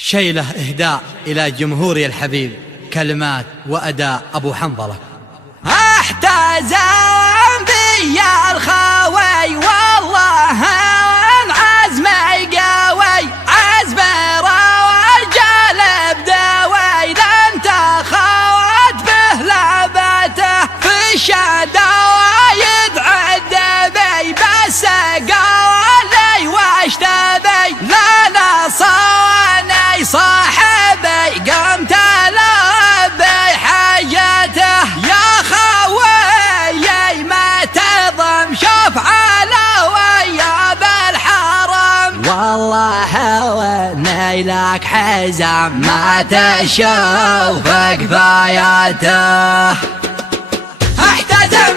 شيله إهداء إلى جمهوري الحبيب، كلمات وأداء أبو حنظلة. احتزم بي الخوي والله عزمي قوي، عزمي رجال بدوي، لن تخوت به لعبته في الشدايد عد بي، بس قولي واشتبي لا صاني صاحبي، قمت لبي حاجته يا خوي ما تضم شوف علوي بالحرم، والله وني لك حزام ما تشوف كفاياته. احتزم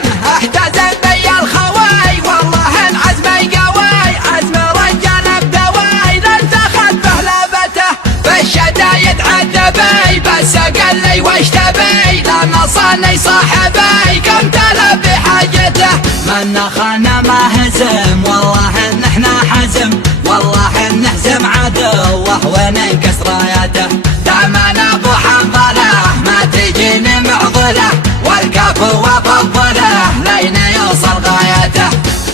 بي الخوي والله عزمي قوي، عزم رجال بدوي، لن تخذ به لبته في الشدايد عذبي، بس قال لي واشتبي لما صاني صاحبي، قمت لبي حاجته من خان ما هزم، والله ان احنا حزم، والله ان نهزم عدوه وننكس راياته، دائما ابو حنظله ما تجيني معضله، والكف وفضله لين يوصل غايته.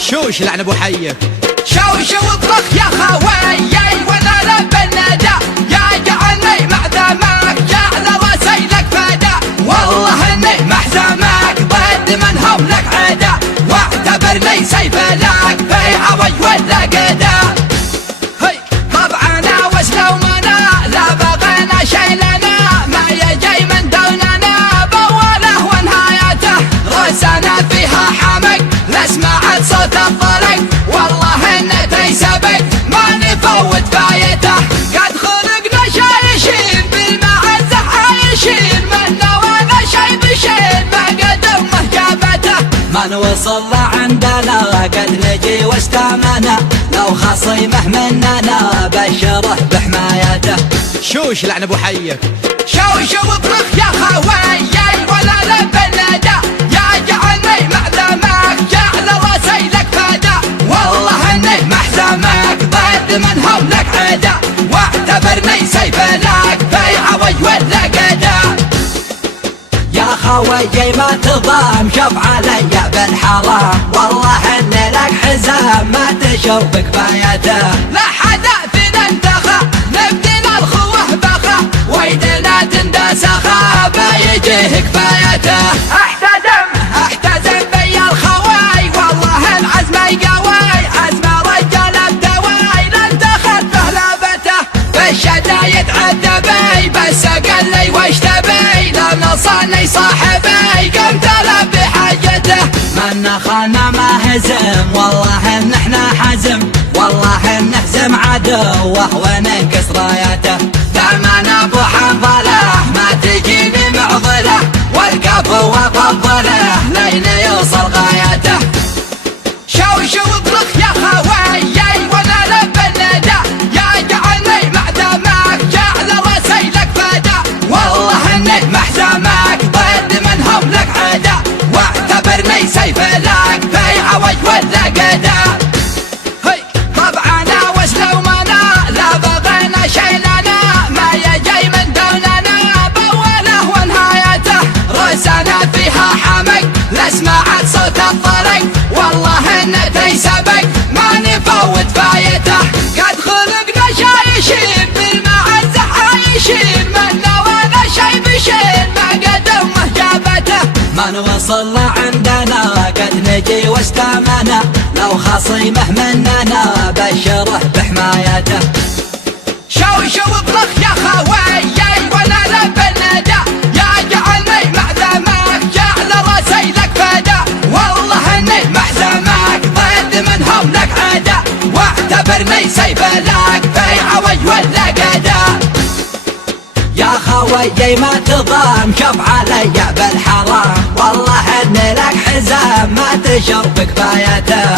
شوش لعن ابو حيك، شوش واطلق يا خوي وانا لب الندى، يا جعلني معدمك جعل راسي لك فدا، والله اني محزمك ضد من هم لك عدا، واعتبرني سيف لك في عوج ولا قدا. طبعنا وسلومنا لا بغينا شي لنا، ما يجي من دوننا بوله ونهايته، راسنا فيها حمق لا سمعت صوت الطريق، والله انه سبق ما نفوت فايته، قد خلقنا شايشين بالمعزة عايشين، منا وانا شي بشين ما قدمه جابته، من وصل عندنا قد نجي واستامنا، لو خصيمه مننا بشره بحمايته. شوش لعن ابو حيك، شوش واطلق يا خوي ولا لب الندى، يا جعلني معدمك جعل راسي لك فدا، والله اني محزمك ضد من هم لك عدا، واعتبرني سيف لك في عوج ولا قدا. يا خوي ما تضام شوف علي بالحرام، والله اني لك حزام ما تشوف كفايته، لا حدا فينا انتخى نبدينا الخوه بخا، ويدنا تندسخا بيجيه كفايته. احتزم بي الخوي والله العزمي قوي، عزم رجال بدوي، لن تخذ به لبته في الشدايد عذبي، بس قال لي واشتبي لما صاني صاحبي، قمت لبي حاجته من خان ما هزم، والله ان احنا حزم، والله ان نهزم عدوه وننكس راياته، دائما ابو حنظله ما تجيني معضله، والكف وفضله لين يوصل غايته. شوش واطلق يا خوي وانا لب الندى، يا جعلني معدمك جعل راسي لك فدا، والله اني محزمك ضد من هم لك عدا، واعتبرني سيف لك في عوج ولا قدا. طبعنا وسلومنا لا بغينا شي لنا، ما يجي من دوننا بوله ونهايته، راسنا فيها حمق لا سمعت صوت الطريق، والله انه سبق ما نفوت فايته، قد خلقنا شايشين بالمعزة عايشين، منا وانا شي بشين ما قدمه جابته، من وصل عندنا قد نجي واستامنا، لو خصيمه مننا بشره بحمايته. شوش واطلق يا خوي وانا لب الندى، يا جعلني معدمك جعل راسي لك فدا، والله اني محزمك ضد من هم لك عدا، واعتبرني سيف لك في عوج ولا قدا. يا خوي ما تضام شوف علي بالحرام، والله اني لك حزام ما تشوف كفايته،